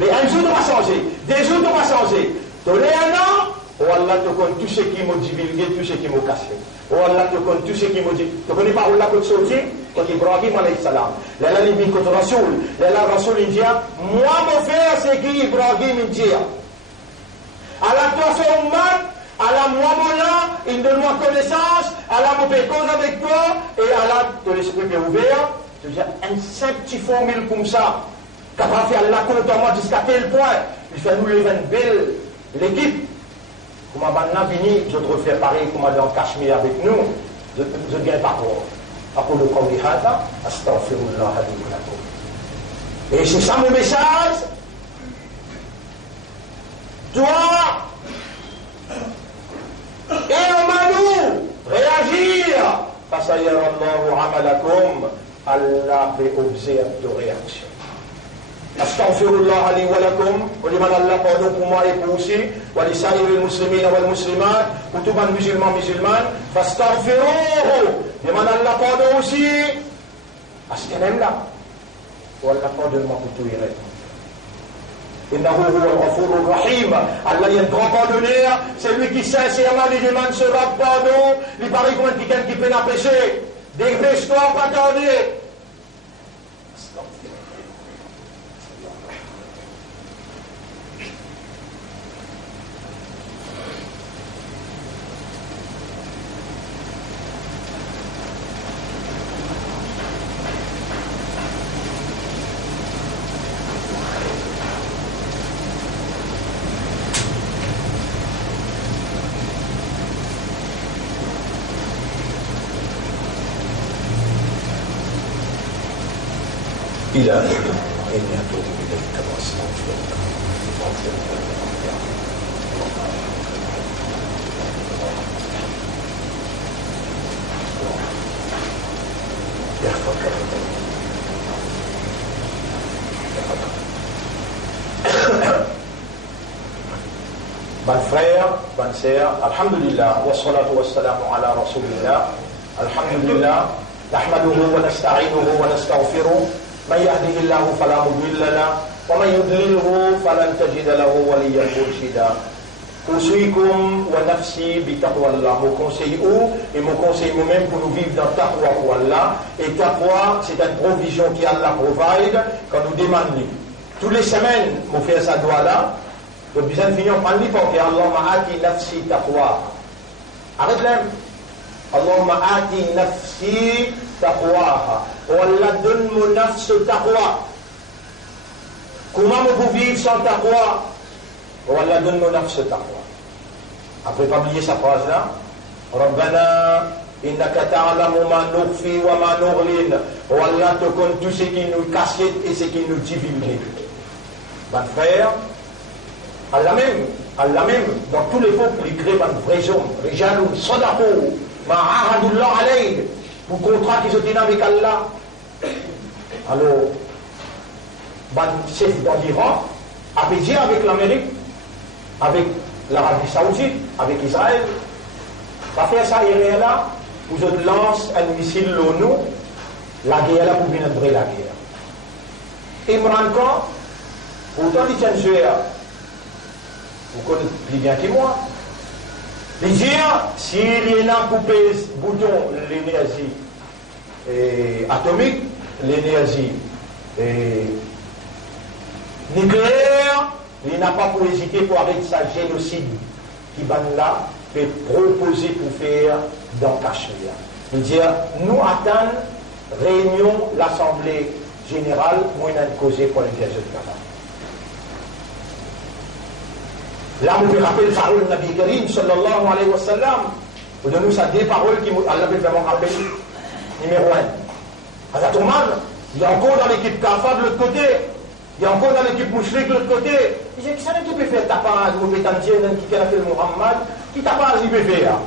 Mais un jour, on va changer. Des jours, on va changer. Donner un an, oh Allah te connaît tout ce qui m'a divulgué, tout ce qui m'a cassé. Oh Allah te connaît tout ce qui m'a dit. Tu connais pas Allah que tu sortis? Quand Ibrahim alayhi salam. Là, il dit que Rasoul. Là, Rasoul, il dit, moi, mon frère, c'est qui Ibrahim, il dit. Allah, toi, c'est Ummat. Allah, moi, mon là, il donne moi connaissance. Allah, mon fait cause avec toi. Et Allah, ton esprit est ouvert. Je veux dire, un simple petit formule comme ça, capable de faire Allah contre moi jusqu'à tel point, il fait nous lever une belle l'équipe. Comme maintenant fini, je te refais pareil comme dans Cachemire avec nous, je viens par rapport. أقول قولي هذا أستغفر الله لي ولكم. Et c'est ça mon message. Toi et Omanou, réagir. فسيرى الله عملكم. Allah fait objet de réaction. Astaghfirullah li wa lakum, wa liman Allah pardon pour moi et pour aussi, wa li sa'iril muslimina wal muslimat, pour tout le musulman musulmane, fastaghfiruhu, liman Allah pardon aussi, parce qu'il aime là. Wa Allah pardonne-moi pour tout iré. Innahu huwa al-ghafurur rahim. Allah est un grand pardonneur, c'est lui qui sincèrement lui demande ce pardon, il paraît comme quelqu'un qui peut n'empêcher. Dépêche-toi, pas tarder. إلى أن يتوب إليك وأستغفرك يحفظك Bonne frère, bonne sœur, alhamdulillah, wa salatu wa salamu ala rasulillah, alhamdulillah, nahmaduhu wa nasta'inuhu wa nastaghfiruh. من يهده الله فلا مضل له ومن يضلله فلن تجد له وليا مرشدا. أوصيكم ونفسي بتقوى الله. Mon conseil où et mon conseil moi-même pour nous vivre dans taqwa pour Allah. Et taqwa, c'est une provision qui Allah provide quand nous demandons. Toutes les semaines, mon frère, ça doit là. Le besoin de finir par lui pour que Allahumma ati nafsi taqwa. Arrête là. Allahumma ati nafsi taqwaha. Oh Allah, donne mon nafs taqwa. Comment me vous vivre sans taqwa? Oh Allah, donne mon nafs taqwa. Après, pas oublier sa phrase là. Rabbana, innaka ta'lamu ma nukhfi wa ma nughlin. Oh Allah, te connais tout ce qui nous cache et ce qui nous divulgue. Mon frère, Allah même, dans tous les peuples, il crée un vrai homme. Rijalun sadaqu ma'ahadullah alayh. Pour contrat qu'ils ont dit avec Allah. Alors, le chef d'Iran avait dit avec l'Amérique, avec l'Arabie Saoudite, avec Israël, va faire ça, il est là, vous autres lancez un missile l'ONU, la guerre là pour venir brûler la guerre. Imran Khan, pourtant il tient jouer, vous connaissez plus bien que moi. Il dit, s'il y a un coupé bouton l'énergie atomique, l'énergie nucléaire, il n'a pas pour hésiter pour arrêter sa génocide qui va là peut proposer pour faire dans Cachemire. Il dit, nous attendons réunion l'Assemblée générale pour une causée pour les pièges de Canada. Là, on peut rappeler le parole de Nabi Karim, sallallahu alayhi wa sallam. Vous donnez ça des paroles qui Allah peut vraiment rappeler. Numéro 1. Hazrat Omar, il y a encore dans l'équipe Kafa de l'autre côté. Il y a encore dans l'équipe Mouchrik de l'autre côté. Il dit, qu'est-ce que tu peux faire? T'as pas un mauvais tantier, qui a fait le Muhammad, qui t'a pas il peut faire.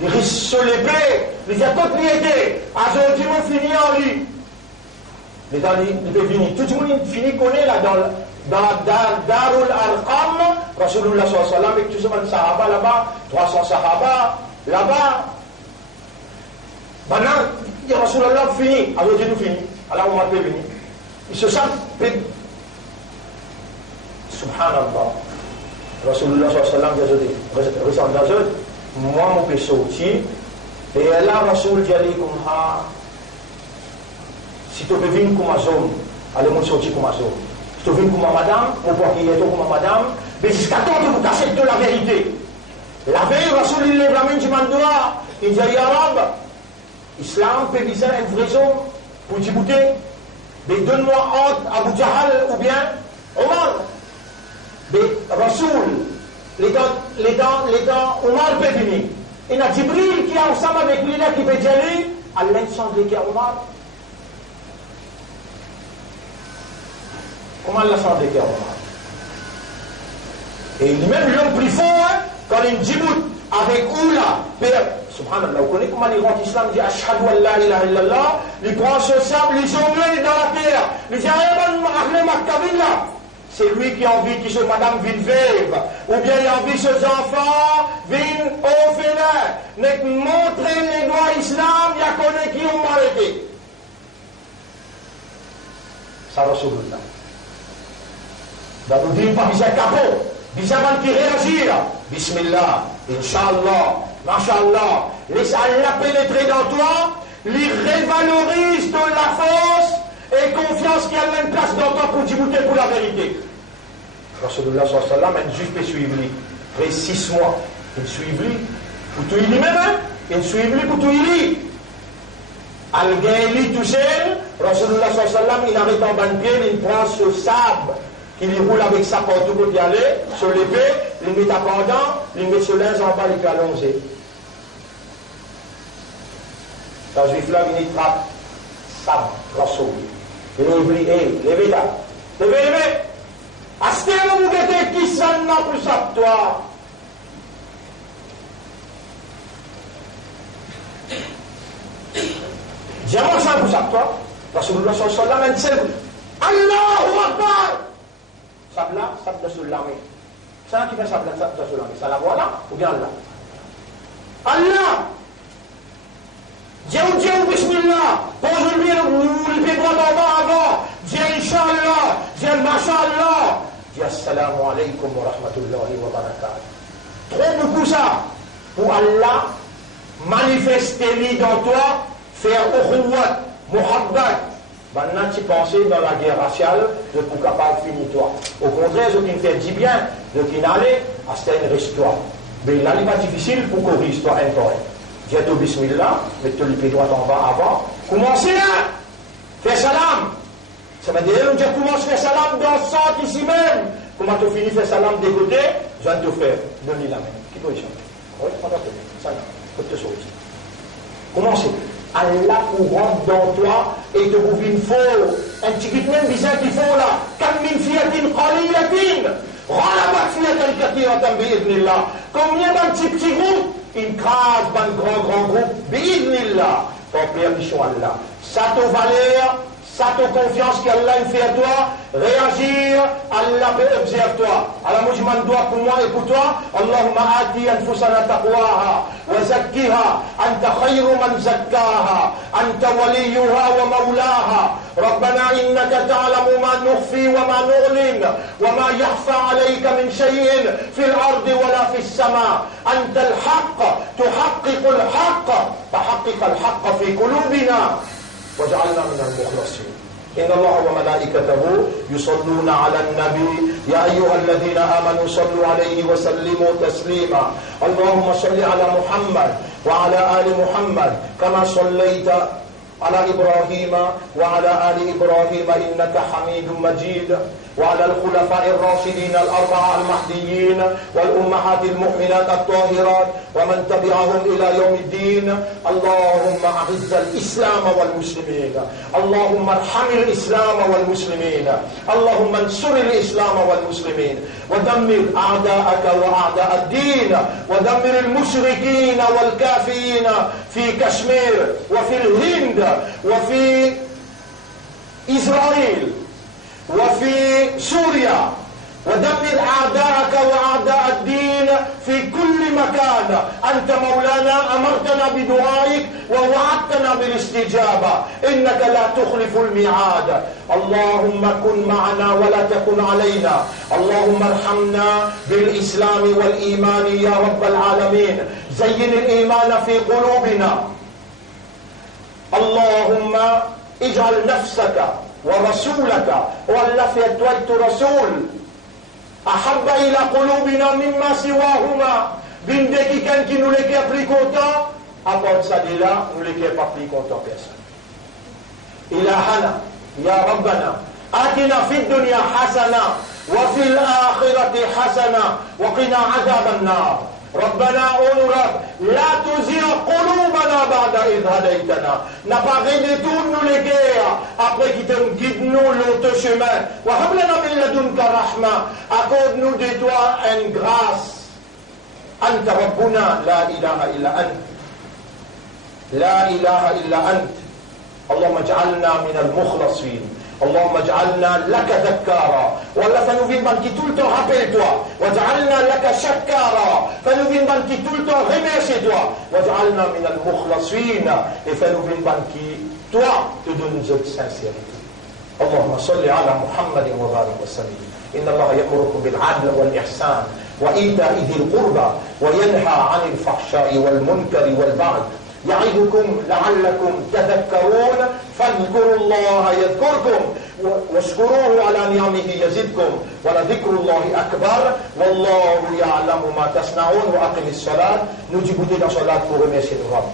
Il risque sur l'épée, il dit, à propriété, aujourd'hui, on finit en lui. Mais dans il peut finir. Tout le monde finit connaît là dans Darul Arqam, Rasulullah sallallahu alayhi wa sallam, avec tout ce monde sahaba là-bas, 300 sahaba, là-bas, maintenant, il y a Rasulallah fini, alors Dieu nous fini, alors on m'a pas venu. Ils se sentent pédés. Subhanallah. Rasulullah sallallahu alayhi wa sallam, moi mon peux sortir, et là Rasul dit si tu veux venir comme un homme, allez moi sortir comme un homme. Si tu veux venir comme madame, mon propriétaire comme madame, mais jusqu'à temps que vous cachez de la vérité. La veille, Rasul il lève la main du mandoua, il dit Arabe, Islam peut viser une vraie homme pour Djibouti, mais donne-moi entre Abu Jahal ou bien Omar. Mais Rasoul, les dents, Omar peut venir. Il y a Jibril qui est ensemble avec lui là qui peut dire Allah semble qu'il y a Omar. Comment Allah semble qu'il y a Omar? Et lui-même l'homme plus fort, quand il dit avec Oula, Père, subhanallah, vous connaissez comment les grands islam disent Ashhadu an la ilaha illallah, ils prennent ce sable, ils jonglent dans la terre, ils disent Ayman Ahle Makkabilla. C'est lui qui a envie que ce madame vienne veuve, ou bien il a envie que ses enfants viennent orphelins. Mais montrer les droits islam, il y a connu qui ont arrêté. Ça Rasulullah. Donc nous disons pas bizarre capot, bizarre qui réagir. Bismillah, Inch'Allah, Masha'Allah. Laisse Allah pénétrer dans toi, lui révalorise de la force et confiance qu'il y a même place dans toi pour débouter pour la vérité. Rasulullah sallallahu alayhi wa sallam, un juif peut suivre lui. Après 6 mois, il suit lui. Pour tout il même, il suit lui pour tout il. Al-Gaïli tout seul, Rasulullah sallallahu alayhi wa sallam, il arrête en bas de pied, il prend ce sable, qu'il roule avec sa porte pour y aller, sur l'épée, il met à pendant, il met ce linge en bas, il peut allonger. Ce juif-là, il frappe sable, Rasoul. Il oublie, levez là, levez. Astero vous guettez qui s'en a pour ça, toi. Diamant ça pour ça, toi. Rasulullah sallallahu alayhi wa sallam, un seul. Allahu Akbar. Sabla, sabla sur l'armée. C'est un qui fait sabla sur l'armée. Ça la voit là ou bien là? Allah. Dieu, bismillah. Pose-lui le pied droit en bas avant. Dieu, Inch'Allah. Dieu, Masha'Allah. Dieu, assalamu alaikum wa rahmatullahi wa barakatuh. Trop beaucoup ça. Pour Allah manifester dans toi, faire ukhuwat, muhabbat. Maintenant, tu pensais dans la guerre raciale, de pour capable de finir toi. Au contraire, ce qui me fait du bien, de qui n'allait, à ce qu'il reste toi. Mais là, il n'est pas difficile pour qu'on reste toi un temps. Dis au bismillah, mets-toi le pied droit en bas avant. Commencez là! Fais salam! Ça veut dire, on commence à faire salam dans le centre ici même. Comment tu finis faire salam des côtés? Je viens de te faire. Donne-lui la main. Qui peut y chanter? Oui, on va te faire. Ça, faut te sortir. Commencez. Allah pour rentre dans toi et te bouffe une faux. Un petit peu même bizarre qu'il faut là. Kam min fiyatin qalilatin. Ghalabat fiyatan kathiratan bi'idnillah. Combien d'un petit groupe? Une crase, un grand groupe. Bi'idnillah. Pour prier mission Allah. Ça te valeur. Ça te confiance qu'Allah fait à toi, réagir, Allah peut observer toi. Alors moi je m'en dois pour moi et pour toi. Allahumma ati anfusana taqwaha wa zakkiha anta khayru man zakkaha anta waliyuha wa mawlaha. ربنا إنك تعلم ما نخفي وما نعلن وما يخفى عليك من شيء في الأرض ولا في السماء أنت الحق تحقق الحق فحقق الحق في قلوبنا وجعلنا من المخلصين. إن الله وملائكته يصلون على النبي يا أيها الذين آمنوا صلوا عليه وسلموا تسليما. اللهم صل على محمد وعلى آل محمد كما صليت على إبراهيم وعلى آل إبراهيم إنك حميد مجيد وعلى الخلفاء الراشدين الأربعة المهديين والأمهات المؤمنات الطاهرات ومن تبعهم إلى يوم الدين. اللهم أعز الإسلام والمسلمين. اللهم ارحم الإسلام والمسلمين. اللهم انصر الإسلام والمسلمين ودمر أعداءك وأعداء الدين ودمر المشركين والكافرين في كشمير وفي الهند وفي إسرائيل وفي سوريا ودمر أعداءك وأعداء الدين في كل مكان. أنت مولانا، أمرتنا بدعائك ووعدتنا بالاستجابة، إنك لا تخلف الميعاد. اللهم كن معنا ولا تكن علينا، اللهم ارحمنا بالإسلام والإيمان يا رب العالمين. زين الإيمان في قلوبنا. اللهم اجعل نفسك ورسولك واللفيت رسول أحب إلى قلوبنا مما سواهما. Binde qui nous les plus content, à part ça de là, nous les pas plus content personne. إلهنا يا ربنا آتنا في الدنيا حسنة وفي الآخرة حسنة وقنا عذاب النار. ربنا رب لا تزغ قلوبنا بعد إذ هديتنا. N'a pas détourne nous les guerres après qui te guide nous l'autre chemin. وهب لنا من لدنك رحمة. Accorde-nous de toi une grâce. أنت ربنا لا إله إلا أنت. لا إله إلا أنت. اللهم اجعلنا من المخلصين. اللهم اجعلنا لك ذكارا. والله فنوفين بانكي tout le temps rappelle-toi. واجعلنا لك شكارا. فنوفين بانكي tout le temps remercie-toi. واجعلنا من المخلصين. Et فنوفين بانكي toi te donnes une sincérité. اللهم صل على محمد وبارك وسلم. إن الله يأمركم بالعدل والإحسان وإيتاء ذي القربى وينهى عن الفحشاء والمنكر والبغي يعظكم لعلكم تذكرون. فاذكروا الله يذكركم واشكروه على نعمه يزدكم ولذكر الله أكبر والله يعلم ما تصنعون. وأقم الصلاة. Nous discutons dans la salat pour remercier le Rab.